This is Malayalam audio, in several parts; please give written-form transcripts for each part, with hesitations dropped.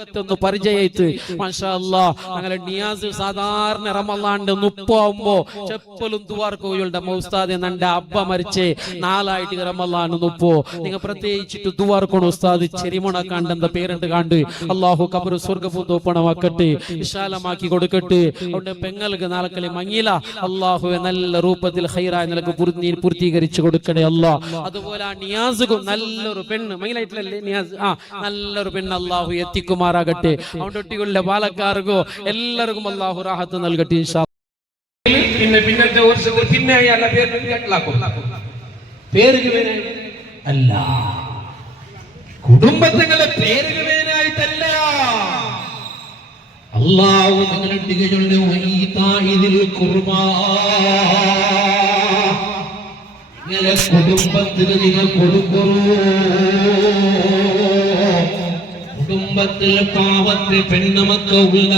ൊന്ന് പരിചയിച്ച് മാഷാ അല്ലാഹ് അങ്ങനെ നിയാസ് സാധാരണ റമളാന്റെ 30 ആവുമ്പോ ചെപ്പലും ദുആർക്കോയുടെ ഉസ്താദ് നന്റെ അബ്ബ മരിച്ചേ നാലായിട്ട് റമളാൻ 30 നിങ്ങൾ പ്രത്യേകിച്ചിട്ട് ദുആർക്കോണ ഉസ്താദ് ചെരിമണ കണ്ടെന്ന പേരിട്ട് കണ്ട് അല്ലാഹു ഖബർ സ്വർഗ്ഗപൂന്തോപ്പണമാക്കട്ടെ വിശാലമാക്കി കൊടുക്കട്ടെ അവന്റെ പെങ്ങൾക്ക് നാളെ മങ്ങില അല്ലാഹുവേ നല്ല രൂപത്തിൽ ഖൈറായ നിലക്ക് പൂർത്തീകരിച്ചു കൊടുക്കണേ അല്ലാഹ്. അതുപോലെ ആ നിയാസുക്കും നല്ലൊരു പെണ്ണ് മങ്ങിലായിട്ടില്ലല്ലേ നിയാസ് നല്ലൊരു പെണ്ണ് അല്ലാഹു എത്തിക്കും ാകട്ടെ അവന്റെ ഒട്ടികളുടെ പാലക്കാർക്കോ എല്ലാവർക്കും അല്ലാഹു റാഹത്ത് നൽകട്ടെ ഇൻഷാ അല്ല കുടുംബത്തിലെ പേരുകളായിട്ടല്ല അല്ലാഹു നിങ്ങളുടെ കുടുംബത്തിന് നിങ്ങൾ കൊടുക്കൂ. കുടുംബത്തിൽ പാവത്തിൽ പെണ്ണുമക്ക ഉള്ള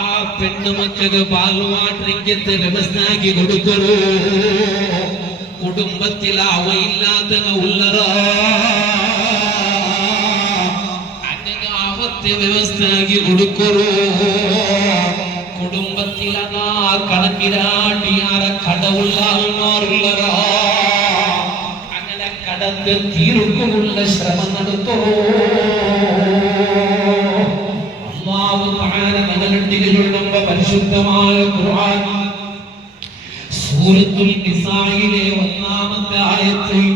ആ പെണ്ണുമക്കൾക്ക് പാലുവാട്ടിരിക്കത്തെ വ്യവസ്ഥയാക്കി കൊടുക്കൂ. കുടുംബത്തിൽ അവയില്ലാത്ത ഉള്ളറ അങ്ങനെ ആവത്തെ വ്യവസ്ഥയാക്കി കൊടുക്കൂ. കുടുംബത്തിൽ അതാ കണക്കിലാട്ടിയാറ കടവുള്ള ആൾമാരുള്ളറ അങ്ങനെ കടത്ത് തീർക്കുമുള്ള ശ്രമം നടത്തോ. പരിശുദ്ധമായ ഖുർആൻ സൂറത്തുൽ നിസായിലെ 1-ാമത്തെ ആയത്തിൽ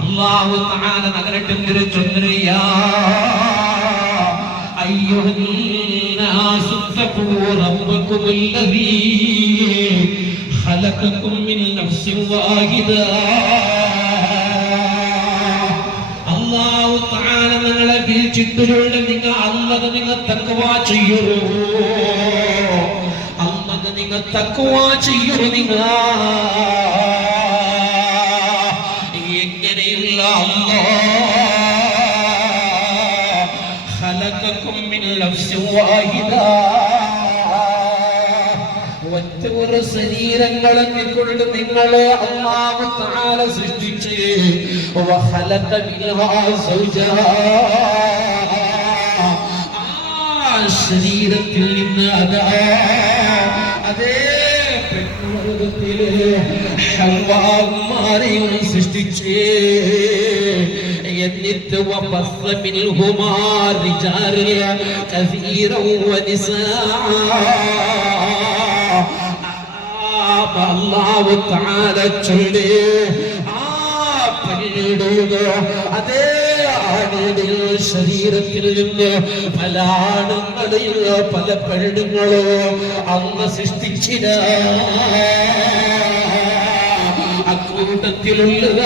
അല്ലാഹു തആല നഗരത്തിന്റെ ചൊല്ലുകയാ അയ്യുഹന്നാസു തഖൂ റബ്ബകുമുല്ലദീ ഖലഖകും മിൻ നഫ്സിൻ വാഹിദ. അല്ലാഹു തആല നിങ്ങളെ വിളിച്ചിട്ടുള്ള നിങ്ങൾ അല്ലാഹു നിങ്ങൾ തഖ്വ ചെയ്യൂ. തഖ്വ ചെയ്യൂ. നിങ്ങൾ എങ്ങനെയുള്ള അല്ലാഹ് ഖലഖകും മിൻ നഫ്സിൻ വാഹിദ ഒറ്റൊരു ശരീരങ്ങളെ കൊണ്ട് നിങ്ങളെ അല്ലാഹു തആല സൃഷ്ടിച്ചു. വഖലഖ മിൻഹാ സൗജഹാ ശരീരത്തിൽ നിന്ന് അതേ പെൺവർഗത്തിലെ ഹവ്വാമാരെയും സൃഷ്ടിച്ച് എന്നിട്ട് വബസ്സ മിൻഹുമാ റിജാലൻ കസീറൻ വനിസാഅ. അല്ലാഹു തആല ചൊല്ലി ആ പെണ്ണിടുക അതേ ശരീരത്തിൽ നിന്ന് പല ആണുങ്ങളെയോ പല പെണ്ണുങ്ങളോ അന്ന് സൃഷ്ടിച്ചില്ല. അക്കൂട്ടത്തിലുള്ള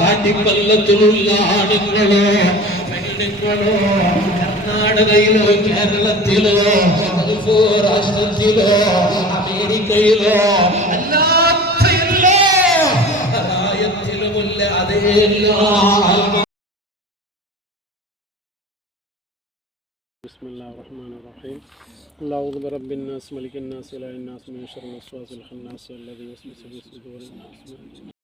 കാട്ടിപ്പല്ലത്തിലുള്ള ആണുങ്ങളോ പെണ്ണുങ്ങളോ കർണാടകയിലോ കേരളത്തിലോ രാഷ്ട്രത്തിലോ അമേരിക്കയിലോ അല്ലാത്ത എല്ലാ രാജ്യത്തിലുമുള്ള അതേ بسم الله الرحمن الرحيم. أعوذ برب الناس ملك الناس إله الناس من شر الوسواس الخناس الذي يوسوس في صدور الناس.